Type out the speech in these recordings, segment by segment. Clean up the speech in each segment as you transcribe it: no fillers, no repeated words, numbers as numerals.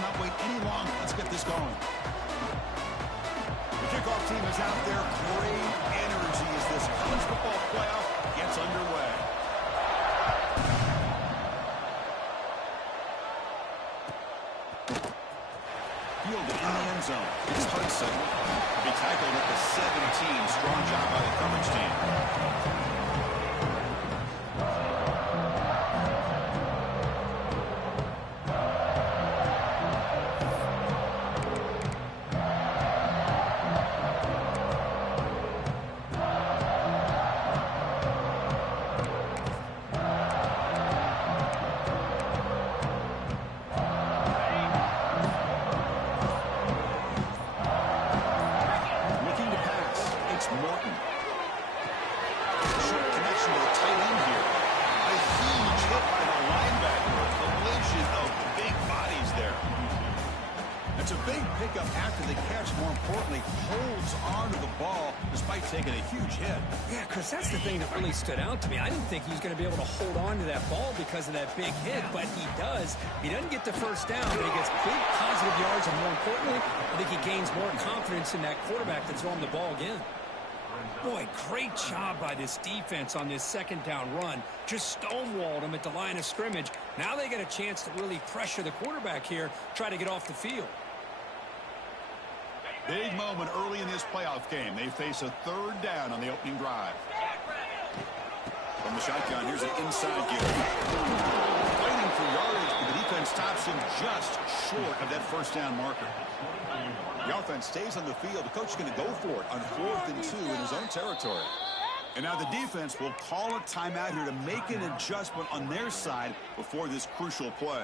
not wait any longer. Let's get this going. The kickoff team is out there. Great energy as this college football playoff gets underway. Fielded in the end zone. It's Hudson. He tackled at the 17. Strong job by the coverage team. It's a big pickup after the catch. More importantly, holds on to the ball despite taking a huge hit. Yeah, Chris, that's the thing that really stood out to me. I didn't think he was going to be able to hold on to that ball because of that big hit, but he does. He doesn't get the first down, but he gets big positive yards, and more importantly, I think he gains more confidence in that quarterback to throw him the ball again. Boy, great job by this defense on this second down run. Just stonewalled him at the line of scrimmage. Now they get a chance to really pressure the quarterback here, try to get off the field. Big moment early in this playoff game. They face a third down on the opening drive. From the shotgun, here's an inside give. Fighting for yardage, but the defense stops him just short of that first down marker. The offense stays on the field. The coach is going to go for it on 4th and 2 in his own territory. And now the defense will call a timeout here to make an adjustment on their side before this crucial play.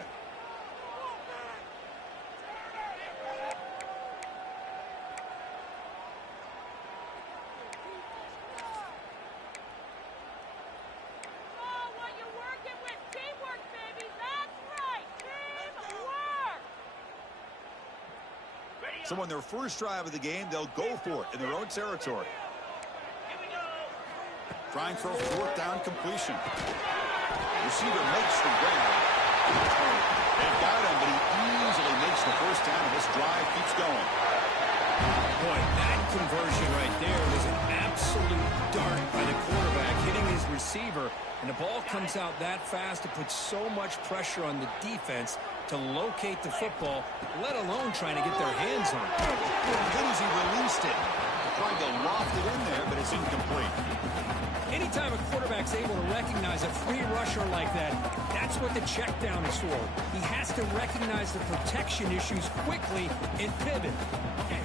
So on their first drive of the game, they'll go for it in their own territory. Trying for a 4th down completion. Receiver makes the grab. They've got him, but he easily makes the first down, and this drive keeps going. Boy, that conversion right there was an absolute dart by the quarterback, hitting his receiver, and the ball comes out that fast. It puts so much pressure on the defense to locate the football, let alone trying to get their hands on it. Good as he released it. Trying to loft it in there, but it's incomplete. Anytime a quarterback's able to recognize a free rusher like that, that's what the check down is for. He has to recognize the protection issues quickly and pivot.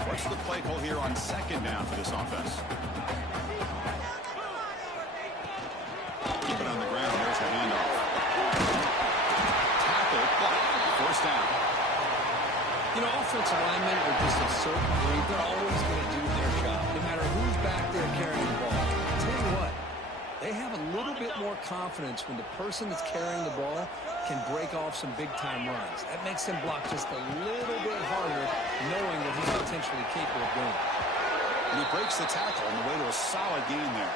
What's the play call here on second down for this offense? Keep it on the ground. There's the handoff. Tackle, but first down. You know, offensive linemen are just a certain breed. They're always going to do their job, no matter who's back there carrying the ball. I'll tell you what, they have a little bit more confidence when the person that's carrying the ball can break off some big-time runs. That makes them block just a little bit harder, knowing that he's potentially capable of doing it. And he breaks the tackle on the way to a solid gain there.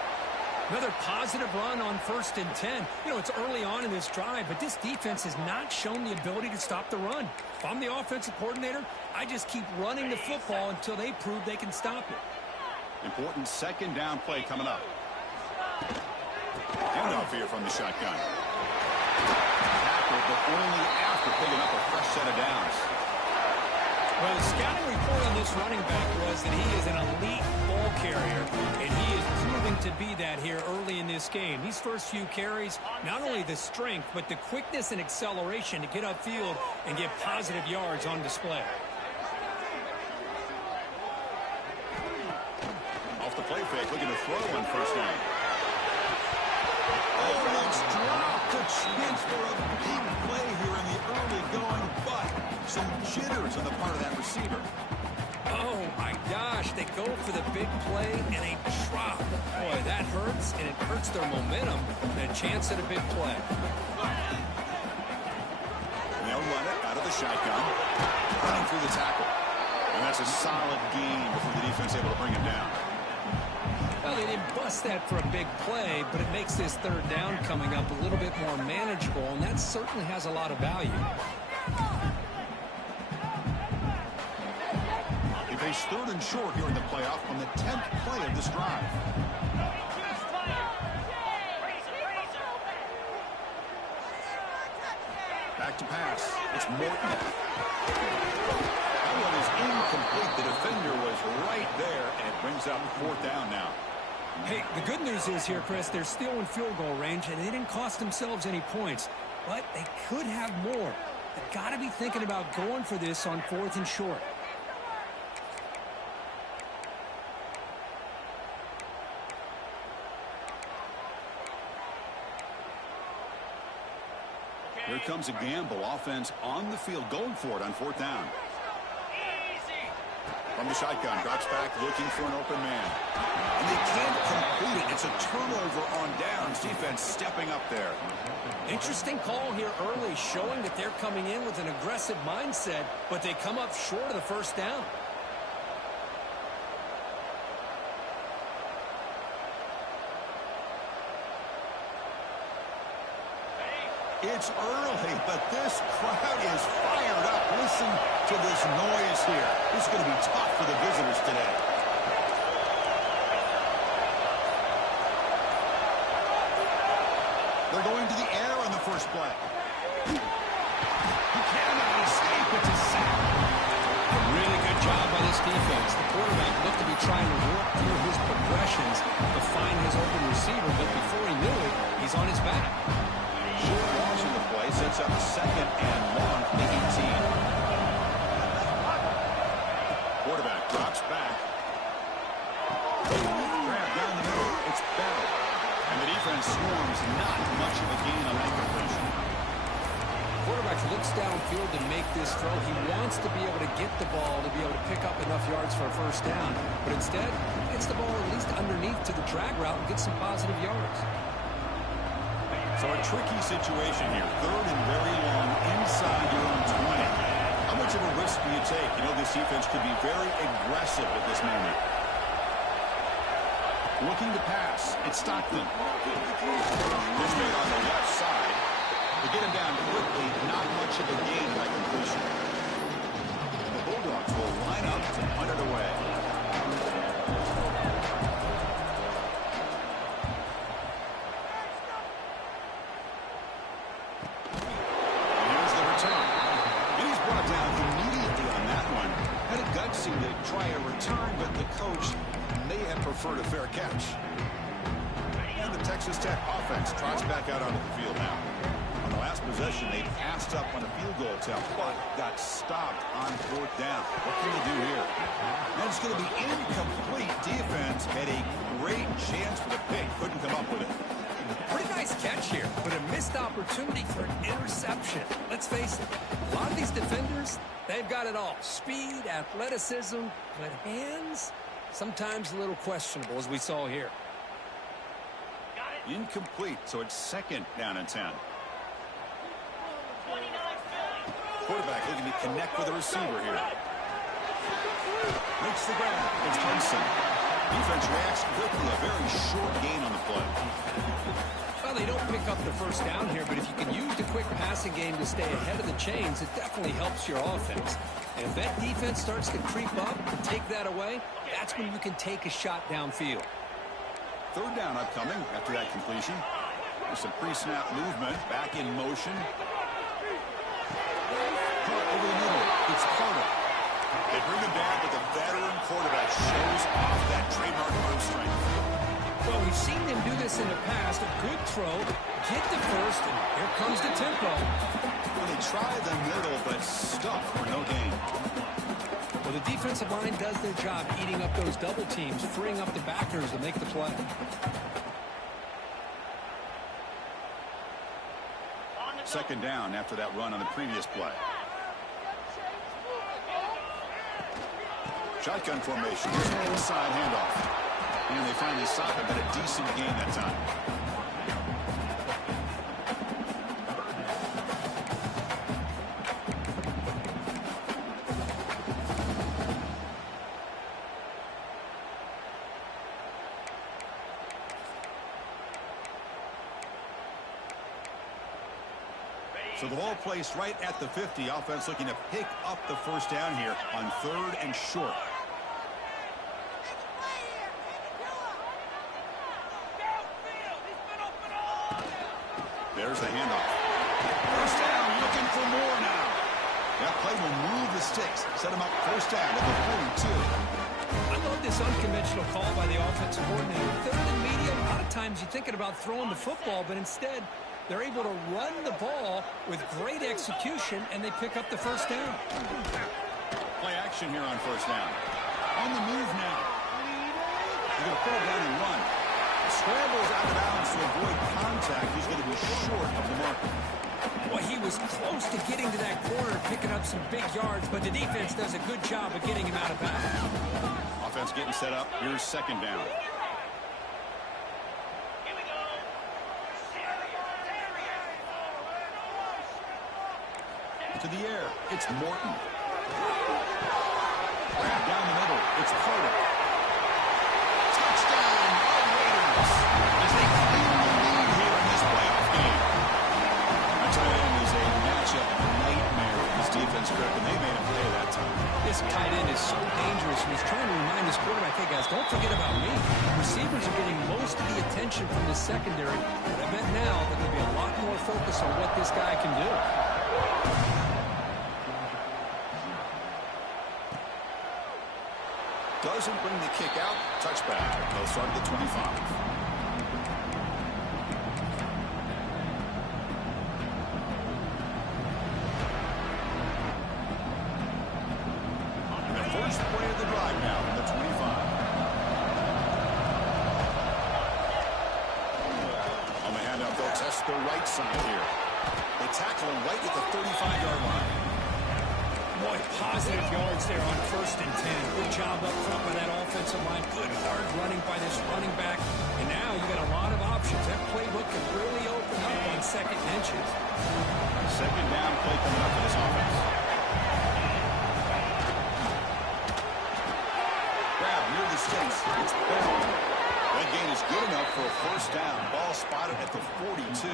Another positive run on 1st and 10. You know, it's early on in this drive, but this defense has not shown the ability to stop the run. If I'm the offensive coordinator, I just keep running the football until they prove they can stop it. Important second down play coming up. Handoff here from the shotgun. Tackle, but only after picking up a fresh set of downs. Well, the scouting report on this running back was that he is an elite ball carrier, and he is proving to be that here early in this game. These first few carries, not only the strength, but the quickness and acceleration to get upfield and get positive yards on display. Off the play fake, looking to throw on first down. Oh, it's dropped. A chance for a big play here in the early going, but some jitters on the part of that receiver. Oh, my gosh. They go for the big play and a drop. Boy, that hurts, and it hurts their momentum and a chance at a big play. And they'll run it out of the shotgun, running through the tackle. And that's a solid gain before the defense able to bring him down. Well, they didn't bust that for a big play, but it makes this third down coming up a little bit more manageable, and that certainly has a lot of value. face third and short here in the playoff on the 10th play of this drive. Back to pass. It's Morton. That one is incomplete. The defender was right there, and it brings up 4th down now. Hey, the good news is here, Chris, they're still in field goal range, and they didn't cost themselves any points. But they could have more. They've got to be thinking about going for this on 4th and short. Here comes a gamble. Offense on the field, going for it on 4th down. From the shotgun, drops back, looking for an open man. And they can't complete it. It's a turnover on downs. Defense stepping up there. Interesting call here early, showing that they're coming in with an aggressive mindset, but they come up short of the 1st down. It's early, but this crowd is fired up. Listen to this noise here. This is going to be tough for the visitors today. They're going to the air on the first play. He cannot escape. It's a sack. A really good job by this defense. The quarterback looked to be trying to work through his progressions to find his open receiver, but before he knew it, he's on his back. Short loss in the play sets up 2nd and long from the 18. Quarterback drops back. Grab down the middle. It's Bell. And the defense swarms. Not much of a gain on that completion. Quarterback looks downfield to make this throw. He wants to be able to get the ball to be able to pick up enough yards for a 1st down. But instead, he gets the ball at least underneath to the drag route and gets some positive yards. So a tricky situation here. 3rd and very long inside your own 20. How much of a risk do you take? You know, this defense could be very aggressive at this moment. Looking to pass. It's Stockton. This made on the left side. To get him down quickly, not much of a gain by completion. The Bulldogs will line up to punt it away. Try a return, but the coach may have preferred a fair catch. And the Texas Tech offense trots back out onto the field now. On the last possession, they passed up on a field goal attempt, but got stopped on 4th down. What can they do here? And it's going to be incomplete. Defense had a great chance for the pick. Couldn't come up with it. Pretty nice catch here, but a missed opportunity for an interception. Let's face it, a lot of these defenders, they've got it all. Speed, athleticism, but hands, sometimes a little questionable, as we saw here. Incomplete, so it's 2nd down and 10. Quarterback looking to connect with a receiver here. Makes the grab. It's Hudson. Defense reacts quickly. A very short gain on the play. Well, they don't pick up the 1st down here, but if you can use the quick passing game to stay ahead of the chains, it definitely helps your offense. And if that defense starts to creep up and take that away, that's when you can take a shot downfield. 3rd down upcoming after that completion. There's some pre-snap movement. Back in motion. Caught over the middle. It's Carter. They bring him down, but the veteran quarterback shows off that trademark arm strength. Well, we've seen them do this in the past. A good throw, get the 1st, and here comes the tempo. Well, they try the middle, but stuck for no gain. Well, the defensive line does their job eating up those double teams, freeing up the backers to make the play. Second down after that run on the previous play. Shotgun formation. Here's an inside handoff. And they finally stop it, but a decent gain that time. So the ball placed right at the 50. Offense looking to pick up the 1st down here on 3rd and short. There's the handoff. First down, looking for more now. That play will move the sticks. Set him up first down at the 42. I love this unconventional call by the offensive coordinator. Third and medium, a lot of times you're thinking about throwing the football, but instead they're able to run the ball with great execution, and they pick up the first down. Play action here on first down. On the move now. He's going to pull down and run. Scrambles out of bounds to avoid contact. He's going to be short of the mark. Boy, he was close to getting to that corner, picking up some big yards, but the defense does a good job of getting him out of bounds. Offense getting set up. Here's second down. To the air. It's Morton. Grab down the middle. It's Carter. Touchdown, our Raiders, as they claim the lead here in this playoff game. I tell you, it is a matchup nightmare with this defense, Kirk, and they made him pay that time. This tight end is so dangerous, and he's trying to remind his quarterback, hey, guys, don't forget about me. Receivers are getting most of the attention from the secondary, but I bet now that there'll be a lot more focus on what this guy can do. Doesn't bring the kick out. Touchback. They'll start at the 25. And the first play of the drive now from the 25. On the handoff, they'll test the right side here. They tackle him right at the 35-yard line. Boy, positive yards there on first and 10. Good job up front by that offensive line. Good hard running by this running back. And now you got a lot of options. That playbook can really open up on second inches. Second down play coming up for this offense. Grab near the sticks. It's Bell. That gain is good enough for a first down. Ball spotted at the 42.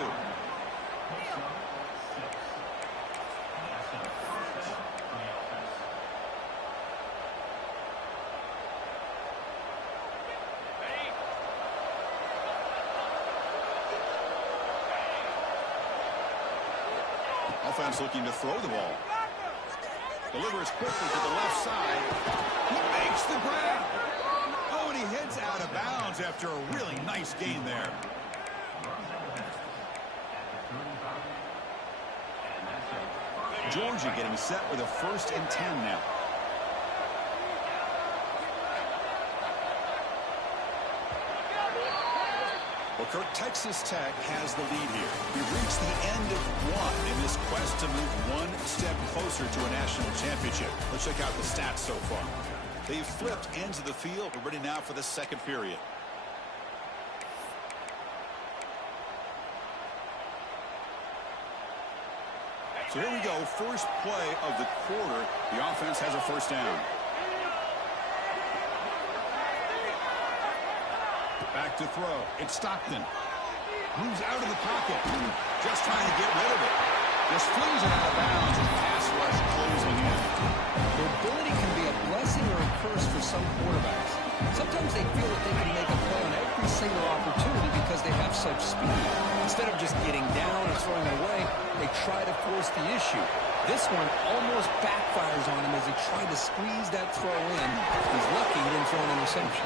Offense looking to throw the ball. Delivers quickly to the left side. He makes the grab. Oh, and he heads out of bounds after a really nice gain there. Georgia getting set with a first and 10 now. Well, Kirk, Texas Tech has the lead here. We've reached the end of one in this quest to move one step closer to a national championship. Let's check out the stats so far. They've flipped ends of the field. We're ready now for the second period. So here we go. First play of the quarter. The offense has a first down. Back to throw. It's Stockton. Moves out of the pocket. Just trying to get rid of it. Just flings it out of bounds and pass rush closing in. Their ability can be a blessing or a curse for some quarterbacks. Sometimes they feel that they can make a play on every single opportunity because they have such speed. Instead of just getting down and throwing it away, they try to force the issue. This one almost backfires on him as he tried to squeeze that throw in. He's lucky he didn't throw an interception.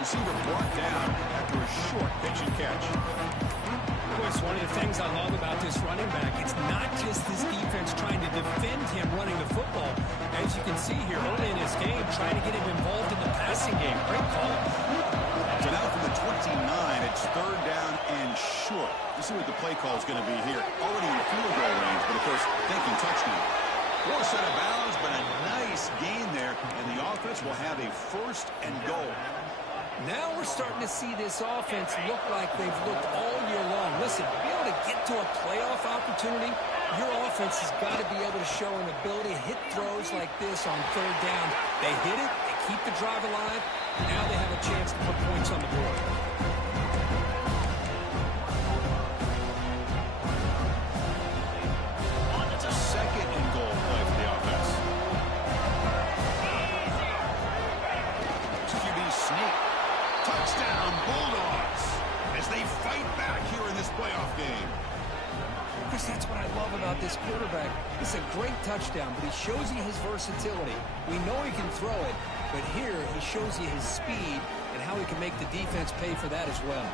Receiver brought down after a short pitch and catch. Of course, one of the things I love about this running back, it's not just this defense trying to defend him running the football. As you can see here early in his game, trying to get him involved in the passing game. Great call. So now from the 29, it's third down and short. Let's see what the play call is going to be here. Already in field goal range, but of course, thinking touchdown. Four set of bounds, but a nice gain there, and the offense will have a first and goal. Now we're starting to see this offense look like they've looked all year long. Listen, to be able to get to a playoff opportunity, your offense has got to be able to show an ability to hit throws like this on third down. They hit it, they keep the drive alive, and now they have a chance to put points on the board. It's a second and goal play for the offense. QB sneak. Touchdown, Bulldogs, as they fight back here in this playoff game. that's what I love about this quarterback. It's a great touchdown, but he shows you his versatility. We know he can throw it, but here he shows you his speed and how he can make the defense pay for that as well.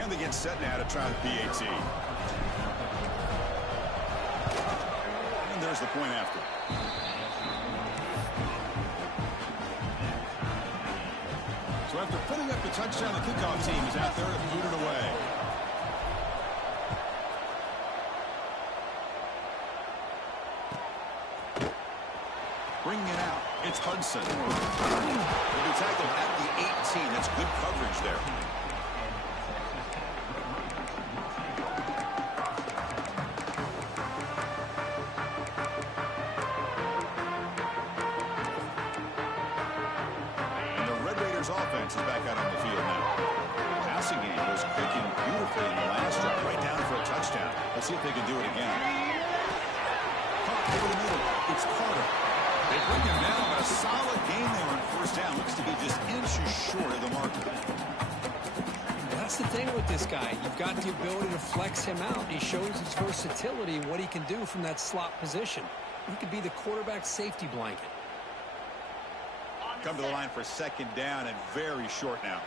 And they get set now to try the PAT. And there's the point after. So after putting up the touchdown, the kickoff team is out there to boot it away. Bringing it out, it's Hudson. He'll be tackled at the 18. That's good coverage there. And the Red Raiders offense is back out on the field now. The passing game was clicking beautifully in the last drive, right down for a touchdown. Let's see if they can do it again. Caught over the middle. It's Carter. They bring him down, but a solid game there on first down. Looks to be just inches short of the marker. That's the thing with this guy. You've got the ability to flex him out. He shows his versatility and what he can do from that slot position. He could be the quarterback safety blanket. Come to the line for second down and very short now.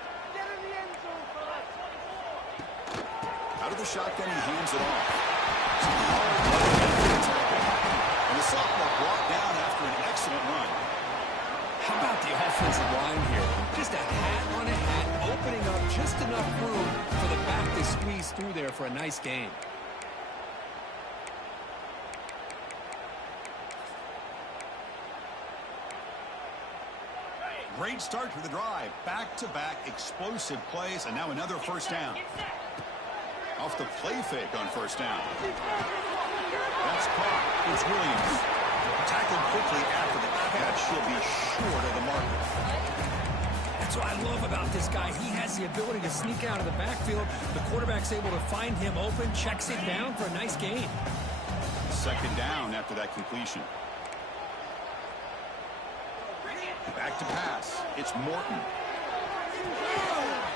Out of the shotgun, he hands it off. And the sophomore brought down after an excellent run. How about the offensive line here? Just a hat on a hat, opening up just enough room for the back to squeeze through there for a nice gain. Great start to the drive. Back-to-back explosive plays, and now another first down. Off the play fake on first down. That's caught. It's Williams. Tackled quickly after the catch. He'll be short of the marker. That's what I love about this guy. He has the ability to sneak out of the backfield. The quarterback's able to find him open, checks it down for a nice gain. Second down after that completion. Back to pass. It's Morton.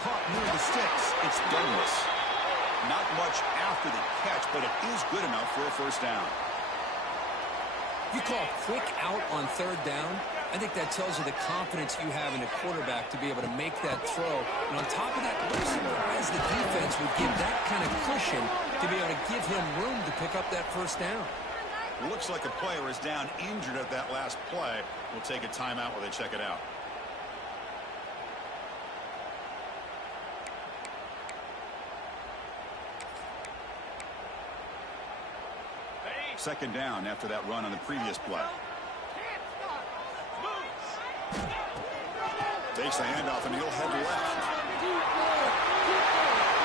Caught near the sticks. It's Douglas. Not much after the catch, but it is good enough for a first down. You call quick out on third down. I think that tells you the confidence you have in a quarterback to be able to make that throw. And on top of that, I'm surprised the defense would give that kind of cushion to be able to give him room to pick up that first down. Looks like a player is down injured at that last play. We'll take a timeout while they check it out. Second down after that run on the previous play. Takes the handoff and he'll head left.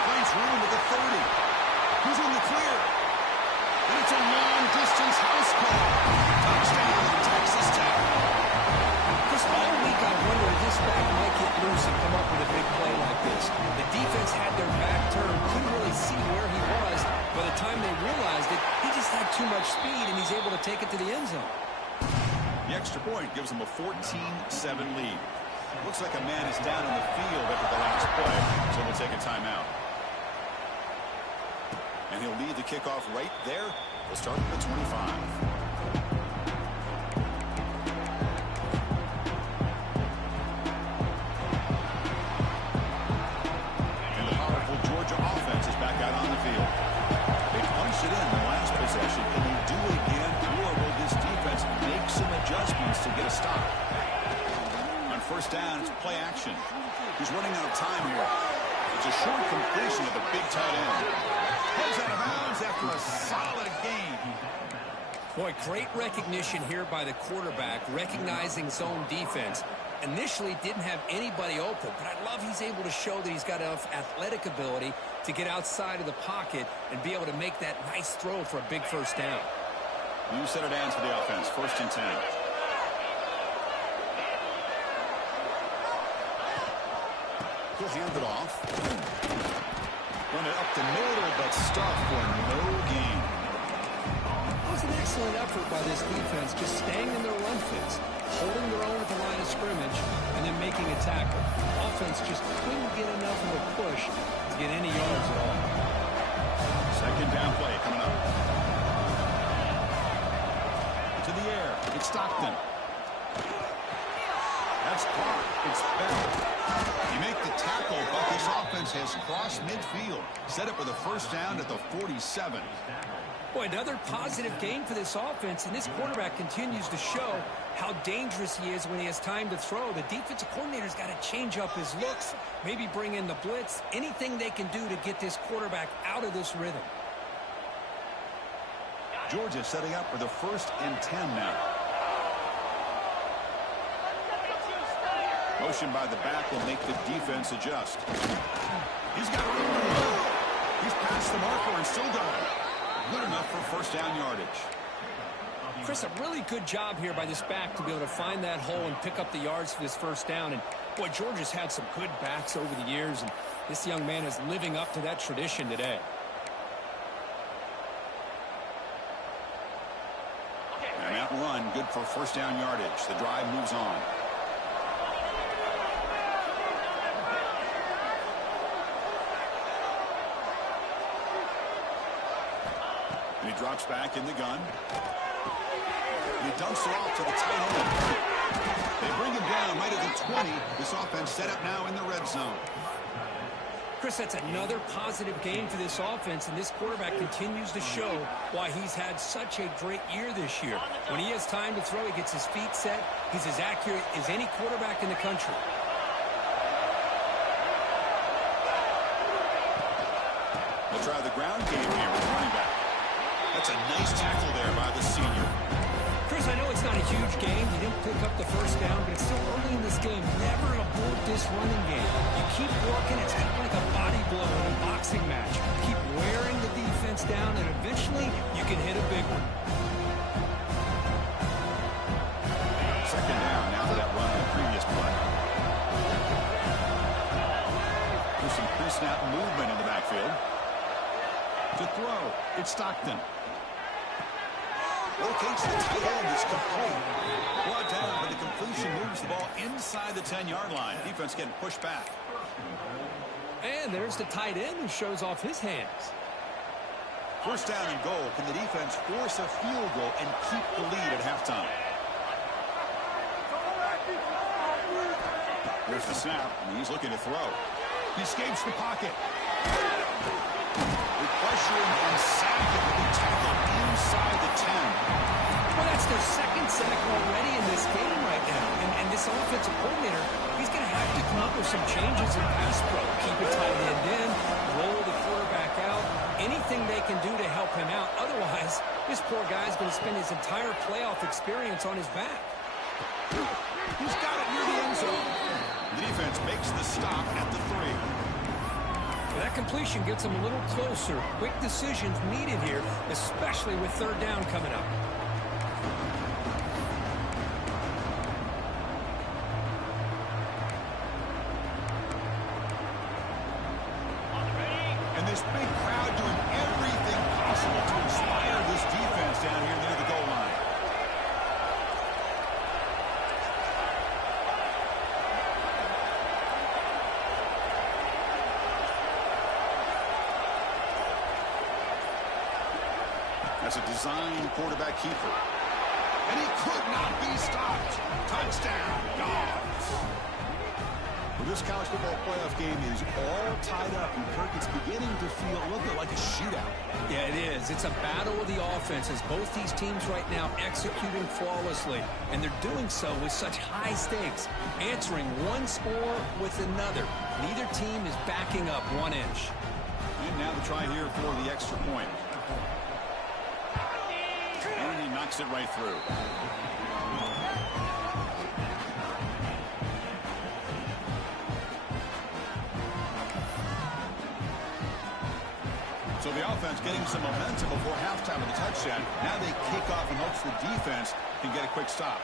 Finds room at the 30. Who's in the clear? And it's a long-distance house call. Touchdown, Texas Tech. Just all week I wondered if this back might get loose and come up with a big play like this. The defense had their back turned, couldn't really see where he was. By the time they realized it, he just had too much speed, and he's able to take it to the end zone. The extra point gives them a 14-7 lead. Looks like a man is down in the field after the last play, so we'll take a timeout. And he'll lead the kickoff right there. We'll start at the 25. To get a stop. On first down, it's play action. He's running out of time here. It's a short completion of the big tight end. Heads out of bounds after a solid gain. Boy, great recognition here by the quarterback, recognizing zone defense. Initially didn't have anybody open, but I love he's able to show that he's got enough athletic ability to get outside of the pocket and be able to make that nice throw for a big first down. New set of downs for the offense, 1st and 10. He'll hand it off. Run it up the middle, but stop for no gain. That was an excellent effort by this defense, just staying in their run fits, holding their own at the line of scrimmage, and then making a tackle. Offense just couldn't get enough of a push to get any yards at all. Second down play coming up. To the air. It's Stockton. That's caught. It's back. You make the tackle, but this offense has crossed midfield. Set up with a first down at the 47. Boy, another positive game for this offense, and this quarterback continues to show how dangerous he is when he has time to throw. The defensive coordinator's got to change up his looks, maybe bring in the blitz, anything they can do to get this quarterback out of this rhythm. Georgia setting up for the 1st and 10 now. Motion by the back will make the defense adjust. He's got room to run. He's past the marker and still going. Good enough for first down yardage. Chris, a really good job here by this back to be able to find that hole and pick up the yards for this first down. And, boy, Georgia's had some good backs over the years, and this young man is living up to that tradition today. And that run, good for first down yardage. The drive moves on. And he drops back in the gun. And he dumps it off to the tight end. They bring him down right at the 20. This offense set up now in the red zone. Chris, that's another positive game for this offense, and this quarterback continues to show why he's had such a great year this year. When he has time to throw, he gets his feet set. He's as accurate as any quarterback in the country. They'll try the ground game here with running back. That's a nice tackle there by the senior. Chris, I know it's not a huge game. You didn't pick up the first down, but it's still early in this game. Never abort this running game. You keep working. It's kind of like a body blow in a boxing match. Keep wearing the defense down, and eventually you can hit a big one. Second down now for that run in the previous play. There's some pre-snap movement in the backfield. To throw, it's Stockton. Locates the tight end. It's complete. Brought down, but the completion moves the ball inside the 10-yard line. Defense getting pushed back. And there's the tight end who shows off his hands. First down and goal. Can the defense force a field goal and keep the lead at halftime? There's the snap, and he's looking to throw. He escapes the pocket. With pressure and sacking with the tackle inside the 10. Well, that's their second sack already in this game right now. And this offensive coordinator, he's going to have to come up with some changes in pass pro. Keep a tight end in, roll the quarterback out, anything they can do to help him out. Otherwise, this poor guy's going to spend his entire playoff experience on his back. He's got it near the end zone. The defense makes the stop at the 3. That completion gets them a little closer. Quick decisions needed here, especially with third down coming up. And this big crowd doing everything possible to inspire this defense down here near the goal line. That's a design quarterback keeper. And he could not be stopped. Touchdown, Dogs. Well, this college football playoff game is all tied up, and Kirk, it's beginning to feel a little bit like a shootout. Yeah, it is. It's a battle of the offenses. Both these teams right now executing flawlessly, and they're doing so with such high stakes, answering one score with another. Neither team is backing up 1 inch. And now the try here for the extra point. And he knocks it right through. So the offense getting some momentum before halftime with a touchdown. Now they kick off in hopes the defense can get a quick stop.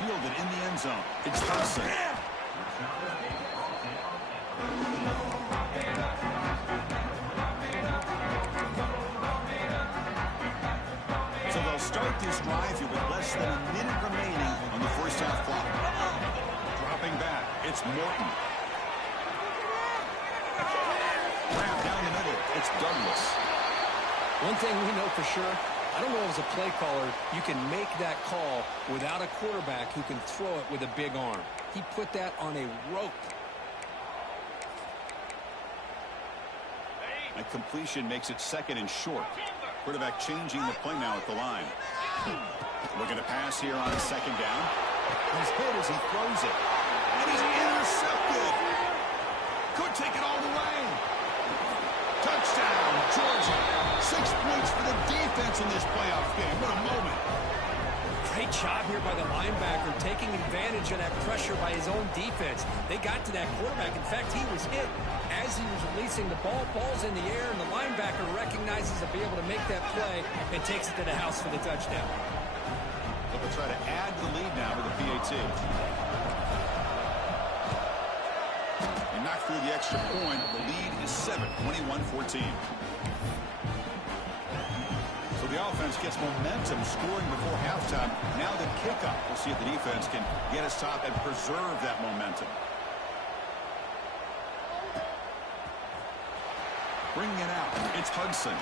Fielded in the end zone. It's Thompson. So they'll start this drive here with less than a minute remaining on the first half clock. Dropping back, it's Morton. Wrapped down the middle. It's Douglas. One thing we know for sure, I don't know as a play caller, you can make that call without a quarterback who can throw it with a big arm. He put that on a rope. A completion makes it 2nd and short. Quarterback changing the play now at the line. Looking to pass here on 2nd down. He's hit as he throws it. And he's intercepted. Could take it all the way. Touchdown, Georgia. 6 points for the defense in this playoff game. What a moment. Great job here by the linebacker, taking advantage of that pressure by his own defense. They got to that quarterback. In fact, he was hit as he was releasing the ball. Ball's in the air, and the linebacker recognizes to be able to make that play and takes it to the house for the touchdown. They'll try to add to the lead now with the PAT. And knocked through the extra point. The lead is 7, 21-14. So the offense gets momentum scoring before halftime. Now the kickoff. We'll see if the defense can get us top and preserve that momentum. Bringing it out. It's Hudson.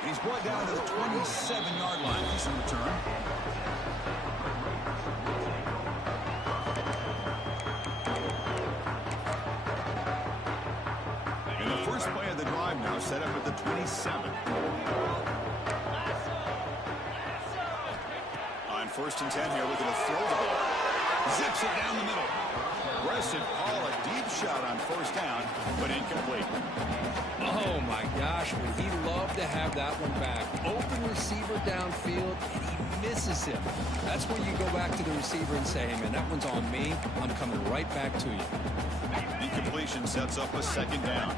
And he's brought down to the 27-yard line. Decent return. And the first play of the drive now set up at the 27. On 1st and 10 here, looking to throw the ball. Zips it down the middle. Aggressive call, a deep shot on 1st down, but incomplete. Oh, my gosh, would he love to have that one back. Open receiver downfield, and he misses him. That's where you go back to the receiver and say, hey, man, that one's on me. I'm coming right back to you. Incompletion sets up a 2nd down.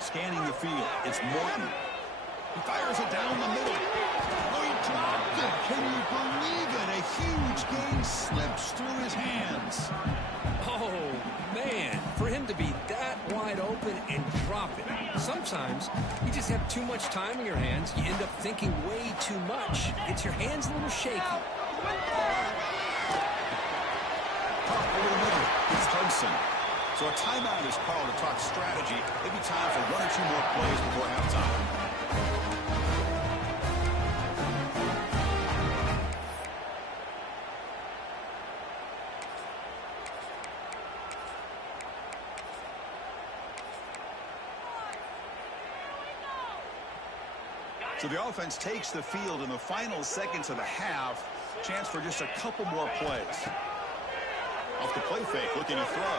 Scanning the field, it's Morton. He fires it down the middle. Oh, he dropped it. Can you believe it? A huge gain slips through his hands. Oh, man, for him to be that wide open and drop it. Sometimes you just have too much time in your hands. You end up thinking way too much. It's your hands a little shaky. Over the middle, it's Hudson. So a timeout is called to talk strategy. Maybe time for 1 or 2 more plays before halftime. So the offense takes the field in the final seconds of the half. Chance for just a couple more plays. Off the play fake, looking to throw.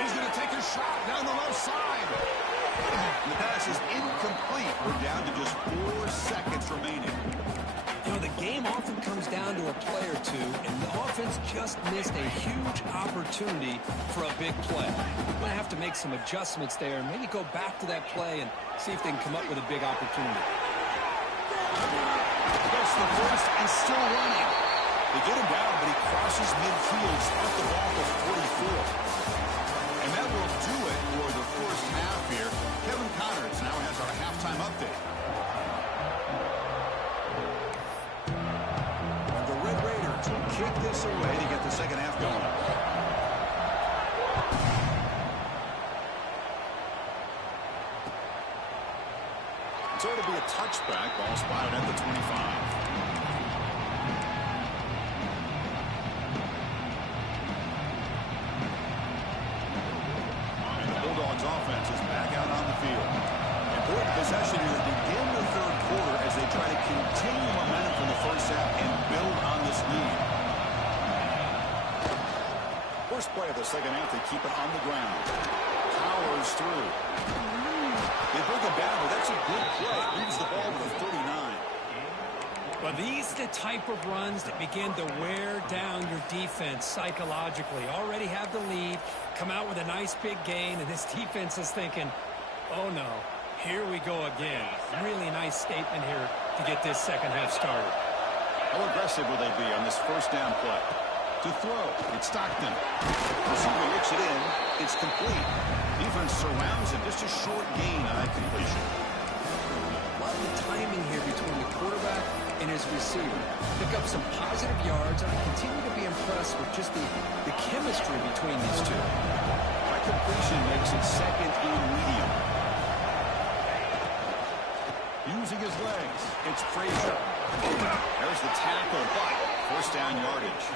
He's going to take a shot down the left side. The pass is incomplete. We're down to just 4 seconds remaining. You know, the game often comes down to a play or two, and the offense just missed a huge opportunity for a big play. We're going to have to make some adjustments there and maybe go back to that play and see if they can come up with a big opportunity. Gets the first and still running. They get him down, but he crosses midfield, spot the ball to 44. And that will do it for the first half here. Kevin Connors now has our halftime update. And the Red Raiders will kick this away to get the second half going. So it'll be a touchback. Ball spotted at the 25. Bulldogs offense is back out on the field. Important possession here to begin the third quarter as they try to continue momentum from the first half and build on this lead. First play of the second half, they keep it on the ground. Powers through. They bring him down, but that's a good play. Moves the ball to the 39. Well, these are the type of runs that begin to wear down your defense psychologically. Already have the lead, come out with a nice big gain, and this defense is thinking, oh no, here we go again. Really nice statement here to get this second half started. How aggressive will they be on this first down play? To throw, it's Stockton. Receiver looks it in, it's complete. Defense surrounds him, just a short gain on that completion. love the timing here between the quarterback and his receiver. Pick up some positive yards, and I continue to be impressed with just the chemistry between these two. That completion makes it second and medium. Using his legs, it's Frazier. There's the tackle, but first down yardage.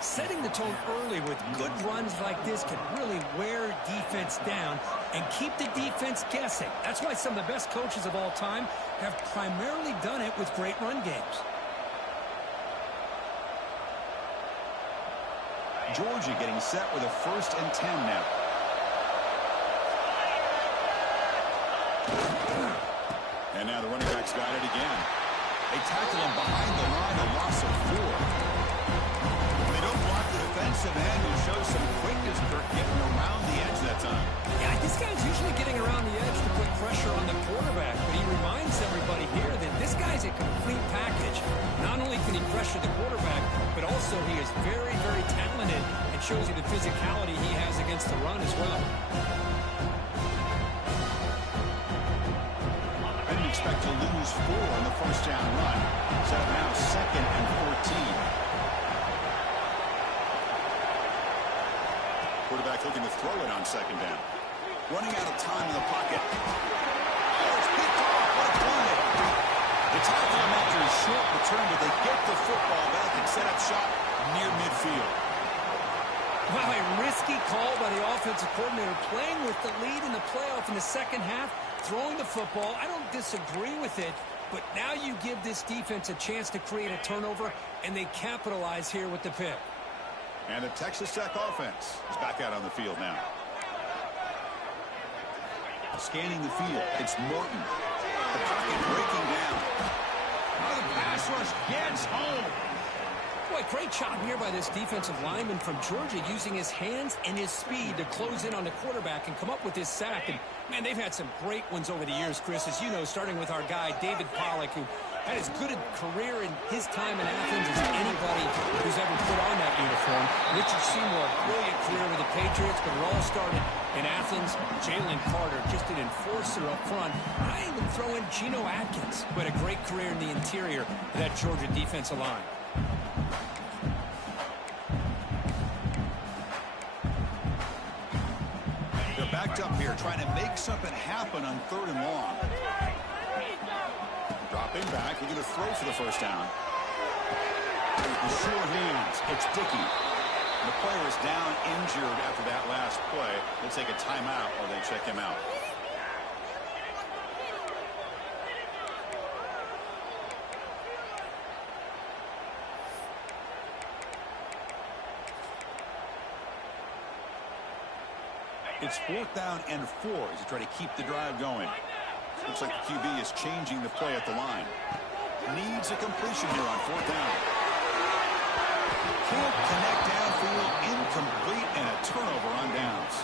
Setting the tone early with good runs like this can really wear defense down and keep the defense guessing. That's why some of the best coaches of all time have primarily done it with great run games. Georgia getting set with a 1st and 10 now. And now the running back's got it again. They tackle him behind the line, a loss of 4. They don't block the defensive end, who shows some quickness, Kirk, getting around the edge that time. Yeah, this guy's usually getting around the edge to put pressure on the quarterback, but he reminds everybody here that this guy's a complete package. Not only can he pressure the quarterback, but also he is very, very talented and shows you the physicality he has against the run as well. I didn't expect to lose 4 on the first down run. So now 2nd and 14. Quarterback looking to throw it on 2nd down. Running out of time in the pocket. Oh, it's picked off. What a play. The tackle him after a short return, but they get the football back and set up shop near midfield. Wow, a risky call by the offensive coordinator, playing with the lead in the playoff in the second half, throwing the football. I don't disagree with it, but now you give this defense a chance to create a turnover, and they capitalize here with the pick. And the Texas Tech offense is back out on the field now. Scanning the field, it's Morton. The pocket breaking down. Now the pass rush gets home. Boy, great job here by this defensive lineman from Georgia, using his hands and his speed to close in on the quarterback and come up with this sack. And, man, they've had some great ones over the years, Chris, as you know, starting with our guy, David Pollack, who had as good a career in his time in Athens as anybody who's ever put on that uniform. Richard Seymour, a brilliant career with the Patriots, but it all started in Athens. Jalen Carter, just an enforcer up front. I even throw in Geno Atkins, who had a great career in the interior of that Georgia defensive line. They're backed up here, trying to make something happen on 3rd and long. Dropping back, we're going to throw for the first down. The sure hands, it's Dickey. The player is down injured after that last play. They'll take a timeout while they check him out. It's 4th down and 4 as they try to keep the drive going. Looks like the QB is changing the play at the line. Needs a completion here on 4th down. Can't connect downfield, incomplete, and a turnover on downs.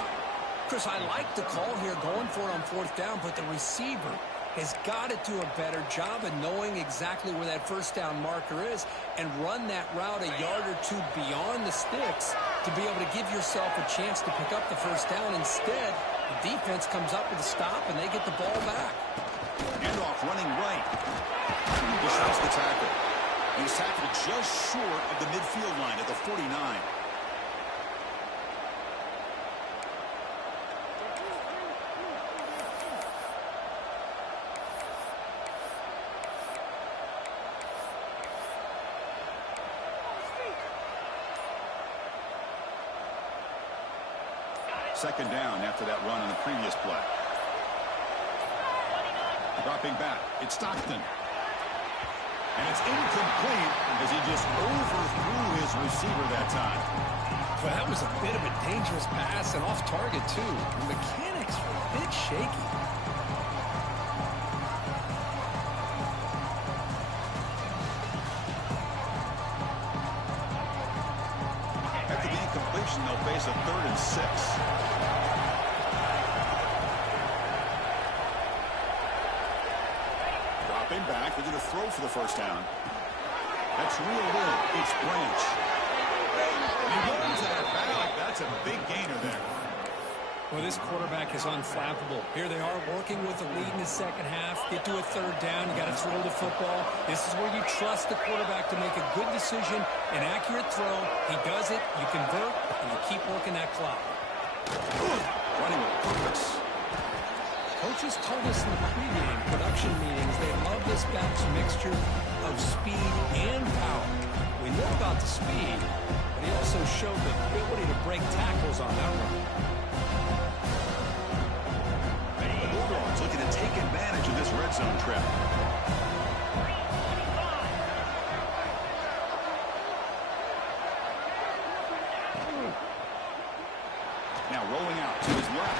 Chris, I like the call here, going for it on 4th down, but the receiver has got to do a better job of knowing exactly where that first down marker is and run that route a yard or 2 beyond the sticks to be able to give yourself a chance to pick up the first down. Instead, the defense comes up with a stop, and they get the ball back. Handoff running right. He shows the tackle. He's tackled just short of the midfield line at the 49. Second down after that run on the previous play. Dropping back, it's Stockton. And it's incomplete as he just overthrew his receiver that time. Well, that was a bit of a dangerous pass and off target, too. The mechanics were a bit shaky. After the incompletion, they'll face a 3rd and 6. Dropping back, they're going to throw for the first down. That's reeled in. It's Branch. And he goes that back. That's a big gainer there. Well, this quarterback is unflappable. Here they are working with the lead in the second half. Get to a third down. You got to throw the football. This is where you trust the quarterback to make a good decision, an accurate throw. He does it, you convert, and you keep working that clock. Running with purpose. Coaches told us in the pregame production meetings they love this back's mixture of speed and power. We know about the speed, but he also showed the ability to break tackles on that run. The Bulldogs looking to take advantage of this red zone trip. Now rolling out to his left.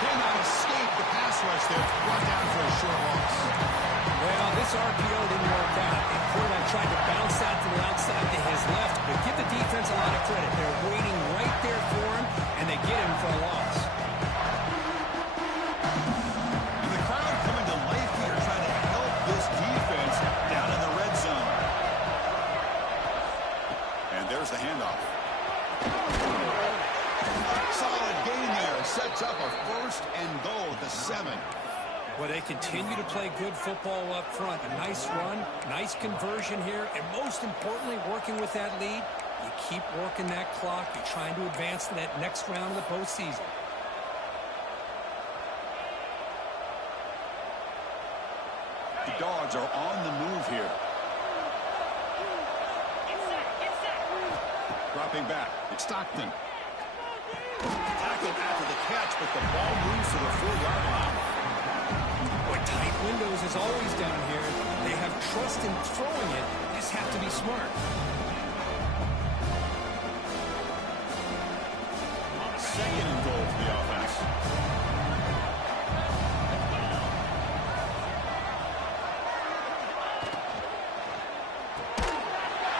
Cannot escape the pass rush there. Brought down for a short loss. Well, this RPO didn't work out. The quarterback tried to bounce that to the outside to his left, but give the defense a lot of credit. They're waiting right there for him, and they get him for a loss. And the crowd coming to life here, trying to help this defense down in the red zone. And there's the handoff. Solid gain there. Sets up a first and goal at the 7. Well, they continue to play good football up front. A nice run, nice conversion here, and most importantly, working with that lead, you keep working that clock. You're trying to advance to that next round of the postseason. The Dogs are on the move here. Dropping back. It's Stockton. Tackled after the catch, but the ball moves to the 4-yard line. Boy, tight windows is always down here. They have trust in throwing it. They just have to be smart. Second and goal for the offense.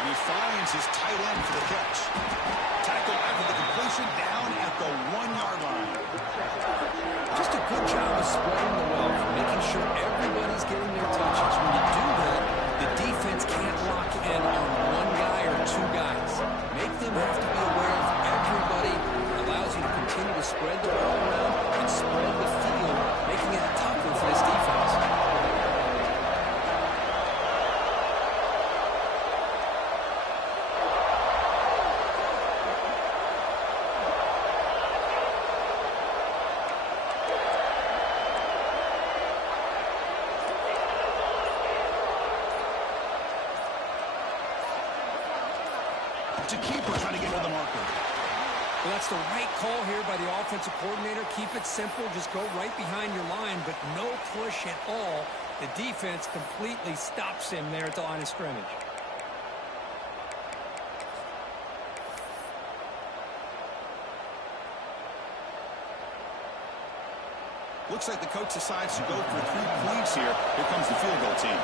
And he finds his tight end for the catch. Tackle after the completion, down at the 1-yard line. Just a good job of spreading the wealth, making sure everybody's getting their touches. When you do that, the defense can't lock in on one guy or two guys. Make them have to be aware of everybody. It allows you to continue to spread the ball around and spread the field, making it tougher for this defense. To keeper trying to get to the marker. Well, that's the right call here by the offensive coordinator. Keep it simple. Just go right behind your line, but no push at all. The defense completely stops him there at the line of scrimmage. Looks like the coach decides to go for 3 points here. Here comes the field goal team.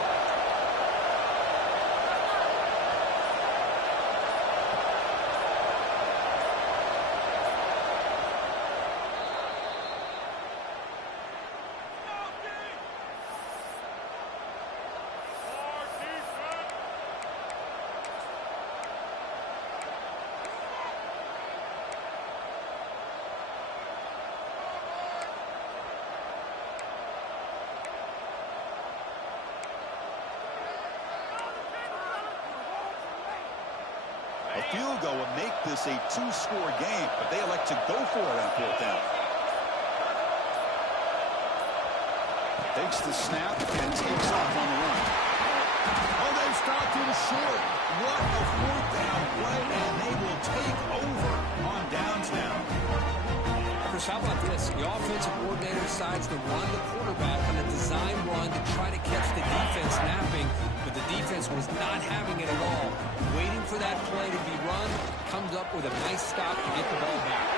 A field goal would make this a 2-score game, but they elect to go for it on 4th down. Takes the snap and takes off on the run. Oh, they've stopped him short. What a 4th down play, and they will take over on downs now. Chris, how about this? The offensive coordinator decides to run the quarterback on a design run to try to catch the defense napping, but the defense was not having it at all. Waiting for that play to be run, comes up with a nice stop to get the ball back.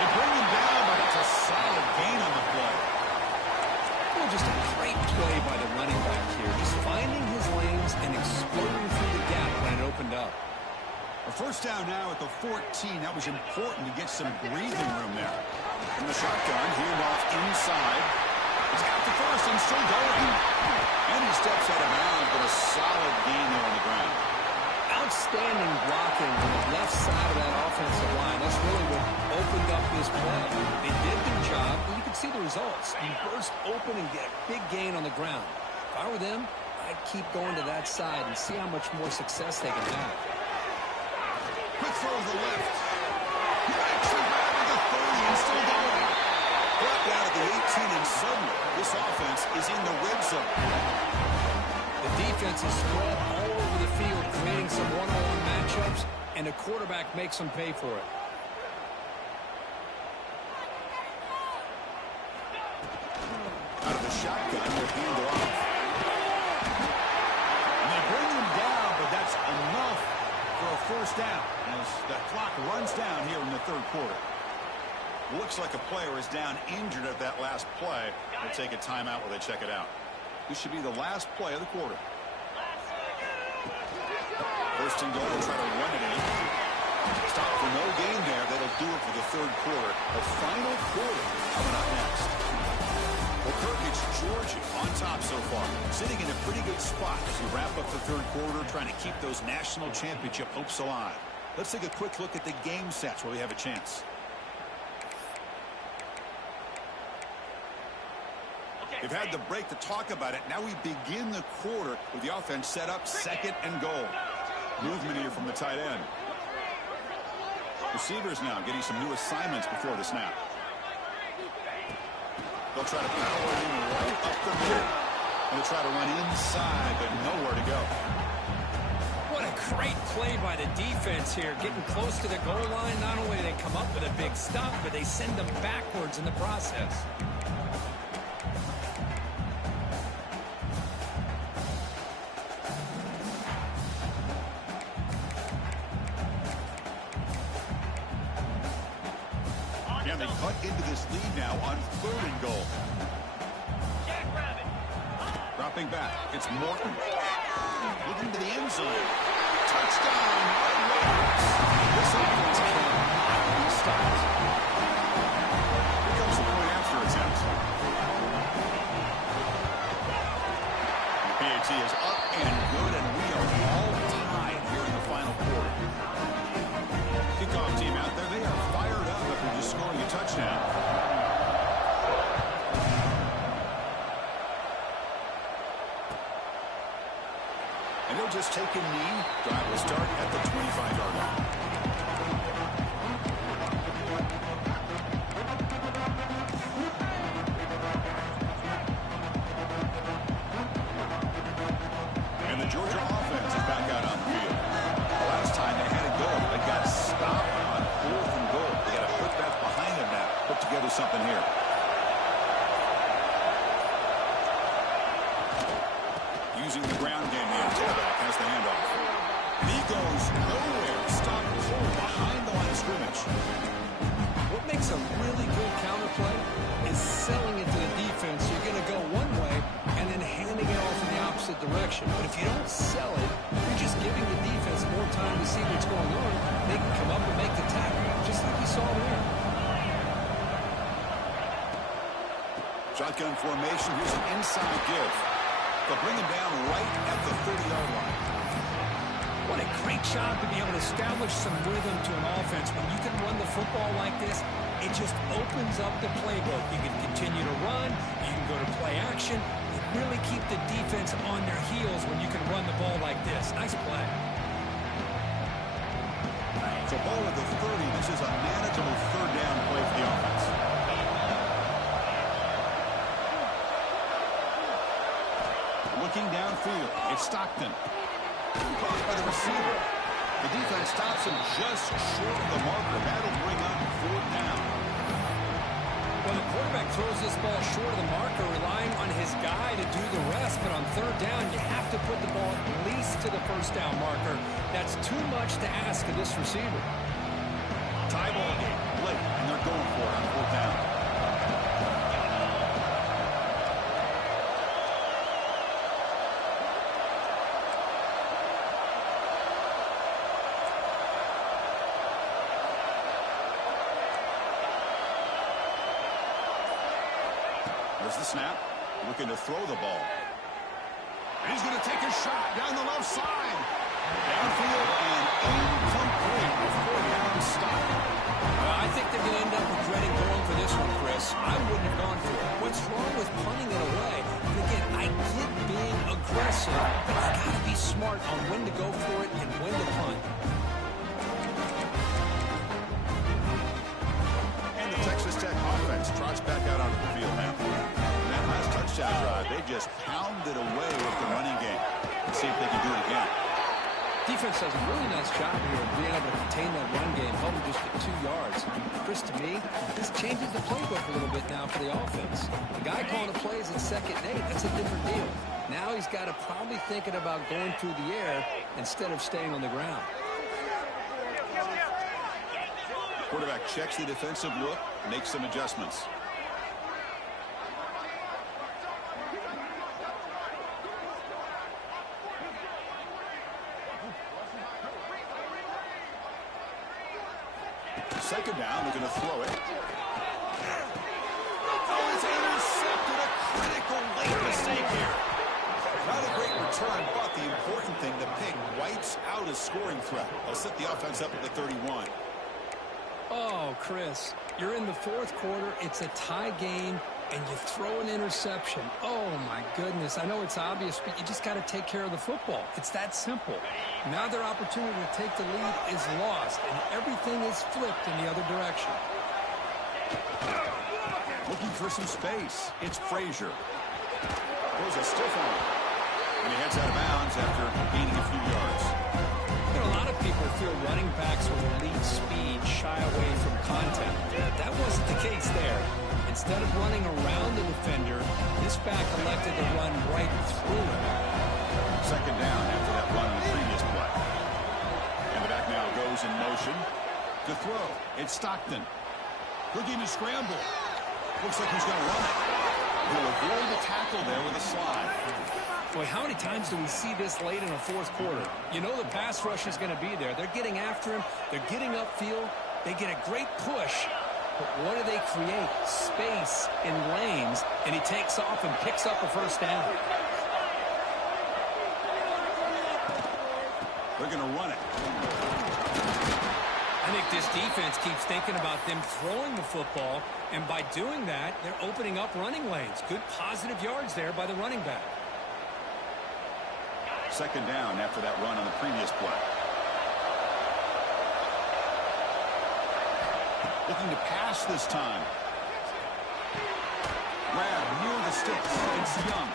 They bring him down, but it's a solid gain on the play. Well, just a great play by the running back here, just finding his lanes and exploding through the gap when it opened up. A first down now at the 14. That was important to get some breathing room there. From the shotgun, handoff inside. It's out to first and still going. And he steps out of bounds, but a solid gain there on the ground. Out Outstanding blocking on the left side of that offensive line. That's really what opened up this play. They did their job, and you can see the results. You burst open and get a big gain on the ground. If I were them, I'd keep going to that side and see how much more success they can have. Quick throw to the left. He actually grabbed the 30 and still going. Brought down at the 18, and suddenly this offense is in the red zone. The defense is spread all over the field, creating some one-on-one matchups, and the quarterback makes them pay for it. Out of the shotgun, they'll hand it off. And they bring him down, but that's enough for a first down as the clock runs down here in the third quarter. Looks like a player is down injured at that last play. They'll take a timeout while they check it out. This should be the last play of the quarter. First and goal, they'll try to run it in. Stop for no gain there. That'll do it for the third quarter. The final quarter coming up next. Well, Kirk, it's Georgia on top so far. Sitting in a pretty good spot as we wrap up the third quarter, trying to keep those national championship hopes alive. Let's take a quick look at the game sets where we have a chance. They've had the break to talk about it. Now we begin the quarter with the offense set up, second and goal. Movement here from the tight end. Receivers now getting some new assignments before the snap. They'll try to power it in right up the middle. And they'll try to run inside, but nowhere to go. What a great play by the defense here. Getting close to the goal line, not only do they come up with a big stop, but they send them backwards in the process. And they cut into this lead now on third and goal. Dropping back, it's Morton. Looking to the end zone. Touchdown, Red Raiders. This offense cannot be stopped. Here comes the point after attempt. The PAT is up and good, and we are all tied here in the final quarter. Kickoff team out there, they are fired up after just scoring a touchdown. And they'll just take a knee. Drive will start at the 25-yard line. And the Georgia offense is back out on the field. The last time they had it go, they got stopped on fourth and goal. They got to put that behind them now. Put together something here. Using the ground game here. Tailback has the handoff. And he goes nowhere. Stopped cold behind the line of scrimmage. What makes a really good counterplay is selling it to the defense. You're going to go one way and then handing it off in the opposite direction. But if you don't sell it, you're just giving the defense more time to see what's going on. They can come up and make the tackle, just like you saw there. Shotgun formation. Here's an inside give. They'll bring him down right at the 30-yard line. What a great job to be able to establish some rhythm to an offense. When you can run the football like this, it just opens up the playbook. You can continue to run. You can go to play action. You really keep the defense on their heels when you can run the ball like this. Nice play. So ball at the 30. This is a manageable third down play for the offense. Looking downfield, it's Stockton. Caught by the receiver. The defense stops him just short of the marker. That'll bring up fourth down. Well, the quarterback throws this ball short of the marker, relying on his guy to do the rest. But on third down, you have to put the ball at least to the first down marker. That's too much to ask of this receiver. Tie ball game late, and they're going for it on fourth down. There's the snap. Looking to throw the ball. And he's going to take a shot down the left side. Downfield and incomplete. A 4th-down stop. I think they're going to end up regretting going for this one, Chris. I wouldn't have gone for it. What's wrong with punting it away? And again, I get being aggressive, but you got to be smart on when to go for it and when to punt. And the Texas Tech offense trots back out onto the field now. And that last touchdown drive, they just pounded away with the running game. Let's see if they can do it again. Defense does a really nice job here of being able to contain that run game, help them just get 2 yards. Chris, to me, this changes the playbook a little bit now for the offense. The guy calling the plays at 2nd and 8, that's a different deal. Now he's got to probably thinking about going through the air instead of staying on the ground. Quarterback checks the defensive look, makes some adjustments. Second down, they're going to throw it. Oh, it's intercepted. A critical late mistake here. Not a great return, but the important thing, the pick wipes out a scoring threat. They'll set the offense up at the 31. Oh, Chris, you're in the 4th quarter. It's a tie game, and you throw an interception. Oh, my goodness. I know it's obvious, but you just got to take care of the football. It's that simple. Now their opportunity to take the lead is lost, and everything is flipped in the other direction. Looking for some space. It's Frazier. Throws a stiff one. And he heads out of bounds after gaining a few yards. You know, a lot of people feel running backs with elite speed shy away from contact. That wasn't the case there. Instead of running around the defender, this back elected to run right through him. Second down after that run in the previous play. And the back now goes in motion to throw. It's Stockton. Looking to scramble. Looks like he's going to run it. He'll avoid the tackle there with a slide. Boy, how many times do we see this late in a 4th quarter? You know the pass rush is going to be there. They're getting after him. They're getting upfield. They get a great push. But what do they create? Space in lanes. And he takes off and picks up a 1st down. They're going to run it. I think this defense keeps thinking about them throwing the football, and by doing that, they're opening up running lanes. Good positive yards there by the running back. Second down after that run on the previous play. Looking to pass this time. Grab near the sticks. It's Young.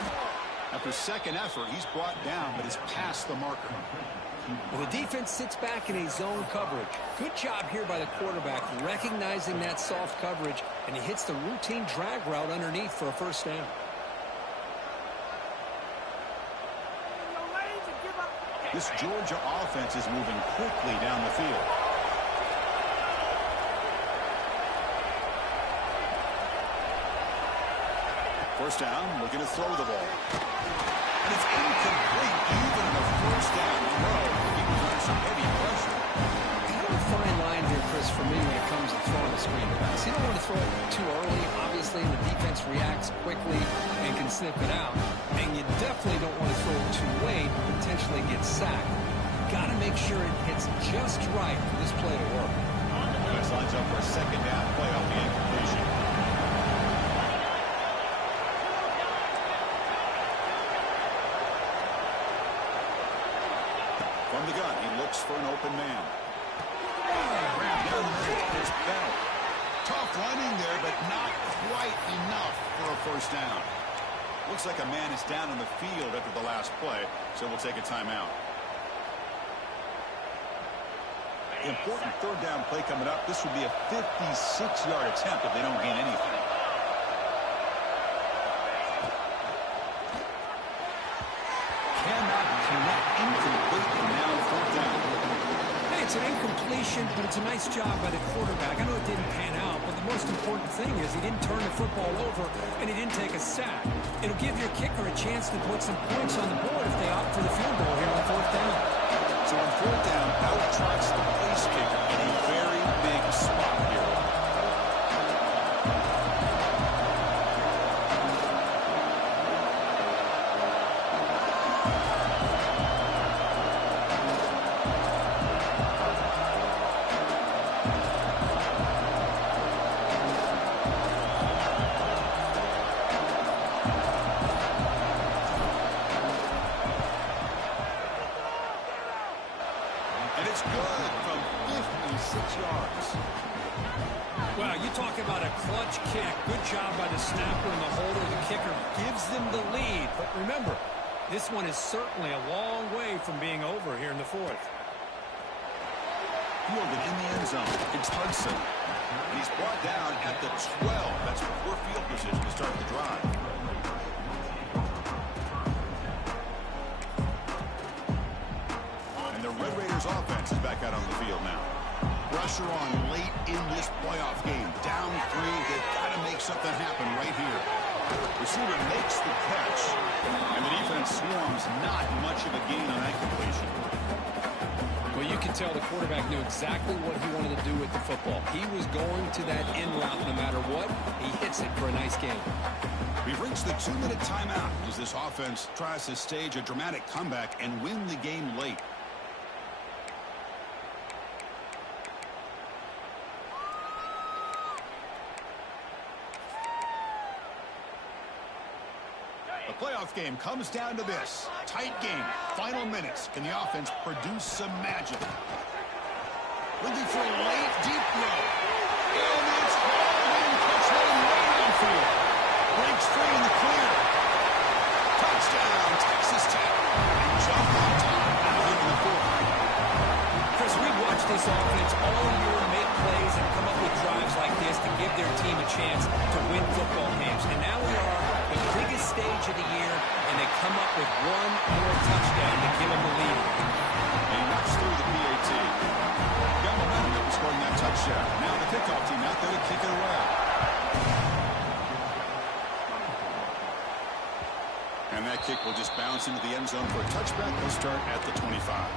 After second effort, he's brought down, but is past the marker. Well, the defense sits back in a zone coverage. Good job here by the quarterback, recognizing that soft coverage, and he hits the routine drag route underneath for a 1st down. This Georgia offense is moving quickly down the field. First down, looking to throw the ball. And it's incomplete, even on the 1st down throw. He was under some heavy pressure. Kind of a fine line here, Chris, for me when it comes to throwing the screen pass. You don't want to throw it too early, obviously, and the defense reacts quickly and can snip it out. And you definitely don't want to throw it too late and potentially get sacked. Got to make sure it hits just right for this play to work. This lines up for a second down play off the incompletion. From the gun, he looks for an open man. Grabbed down the middle. It's Bell. Tough running there, but not quite enough for a 1st down. Looks like a man is down on the field after the last play, so we'll take a timeout. Important 3rd down play coming up. This would be a 56-yard attempt if they don't gain anything. Cannot connect. Incomplete, and now 4th down. Hey, it's an incompletion, but it's a nice job by the quarterback. I know it didn't pan out, but the most important thing is he didn't turn the football over and he didn't take a sack. It'll give your kicker a chance to put some points on the board if they opt for the field goal here on 4th down. So on 4th down, out trots the place kicker in a very big spot here. snapper and the holder, the kicker, gives them the lead. But remember, this one is certainly a long way from being over here in the fourth. Fielded in the end zone. It's Hudson. And he's brought down at the 12. That's poor field position to start the drive. And the Red Raiders offense is back out on the field now. Pressure on late in this playoff game. Down 3. They've got to make something happen right here. Receiver makes the catch. And the defense swarms. Not much of a gain on that completion. Well, you can tell the quarterback knew exactly what he wanted to do with the football. He was going to that in route no matter what. He hits it for a nice game. We've reached the 2-minute timeout as this offense tries to stage a dramatic comeback and win the game late. The playoff game comes down to this. Tight game. Final minutes. Can the offense produce some magic? Looking for a late deep throw. And it's hauled in. Touchdown way downfield. Breaks free in the clear. Touchdown, Texas Tech. And jump on top out here in the fourth. Chris, we've watched this offense all year make plays and come up with drives like this to give their team a chance to win football games. And now we are the biggest stage of the year, and they come up with one more touchdown to give them the lead. And he knocks through the PAT. Got momentum after scoring that touchdown. Now the kickoff team out there to kick it away. And that kick will just bounce into the end zone for a touchback. They'll start at the 25.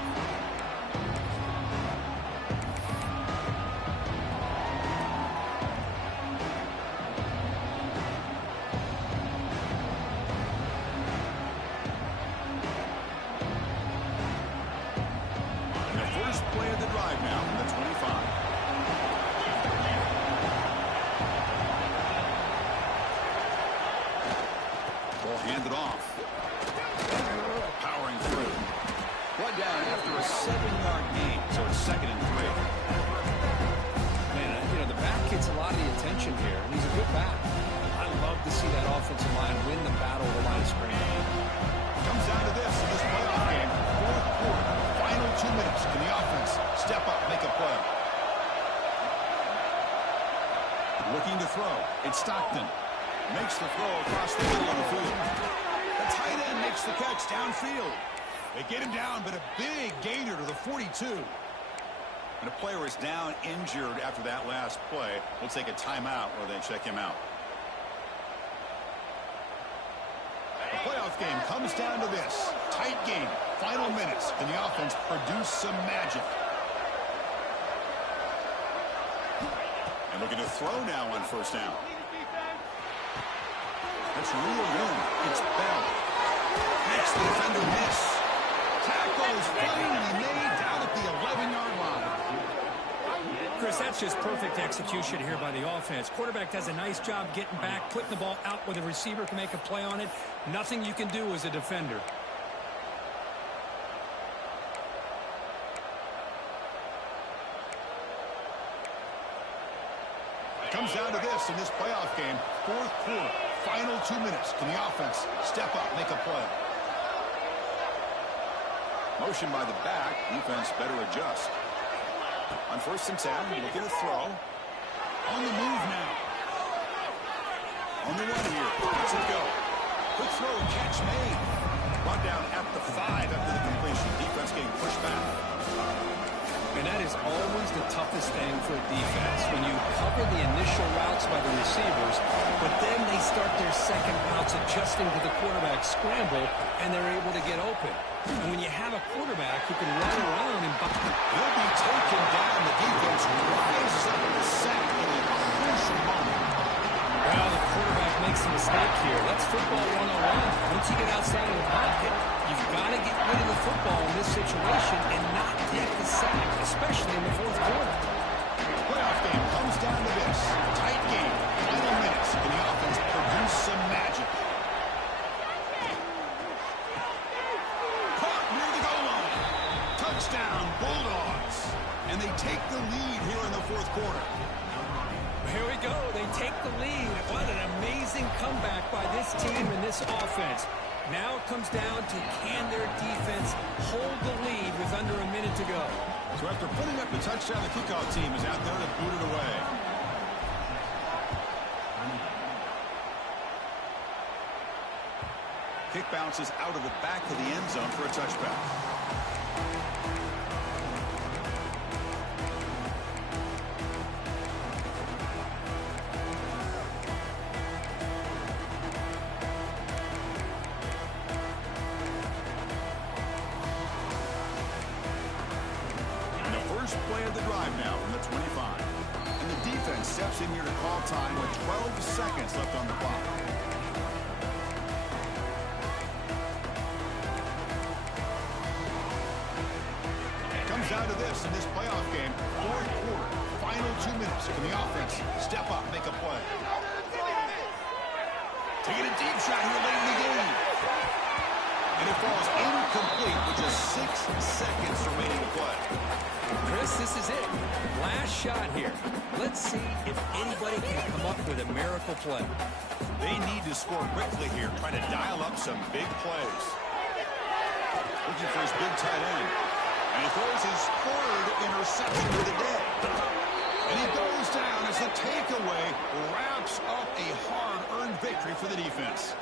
Handed off. Powering through. One down after a 7-yard gain, so it's 2nd and 3. Man, you know, the back gets a lot of the attention here, and he's a good back. I love to see that offensive line win the battle of the line of scrimmage. Comes down to this in this playoff game. Fourth quarter. Final 2 minutes. Can the offense step up, make a play? Looking to throw. It's Stockton. Makes the throw across the middle of the field. The tight end makes the catch downfield. They get him down, but a big gainer to the 42. And a player is down injured after that last play. We'll take a timeout or then check him out. The playoff game comes down to this. Tight game. Final minutes. Can the offense produce some magic? And looking to throw now on first down. That's real room. It's Bell. Makes the defender miss. Tackle is finally made down at the 11-yard line. Chris, that's just perfect execution here by the offense. Quarterback does a nice job getting back, putting the ball out where the receiver can make a play on it. Nothing you can do as a defender. Comes down to this in this playoff game. Fourth quarter. Final 2 minutes. Can the offense step up, make a play? Motion by the back. Defense better adjust. On 1st and 10, looking to throw. On the move now. On the run here. Let's it go. Good throw and catch made. Brought down at the 5 after the completion. Defense getting pushed back. And that is always the toughest thing for a defense, when you cover the initial routes by the receivers, but then they start their second routes adjusting to the quarterback scramble, and they're able to get open. And when you have a quarterback who can run around and he'll be taken down. The defense rises up in the sack in a crucial moment. Well, the quarterback makes a mistake here. That's football 101. Once you get outside of the pocket, you've got to get rid of the football in this situation and not take the sack, especially in the fourth quarter. The playoff game comes down to this. Tight game. Final minutes. Can the offense produce some magic? Caught near the goal line. Touchdown, Bulldogs. And they take the lead here in the fourth quarter. Here we go. They take the lead. What an amazing comeback by this team and this offense. Now it comes down to can their defense hold the lead with under a minute to go. So after putting up the touchdown, the kickoff team is out there to boot it away. Kick bounces out of the back of the end zone for a touchback. First play of the drive now from the 25. And the defense steps in here to call time with 12 seconds left on the clock. It comes down to this in this playoff game. Fourth quarter, final 2 minutes. Can the offense step up, make a play? Taking a deep shot here late in the game. And it falls incomplete with just 6 seconds remaining to play. Chris, this is it. Last shot here. Let's see if anybody can come up with a miracle play. They need to score quickly here, trying to dial up some big plays. Looking for his big tight end. And he throws his third interception of the day. And he goes down as the takeaway wraps up a hard-earned victory for the defense.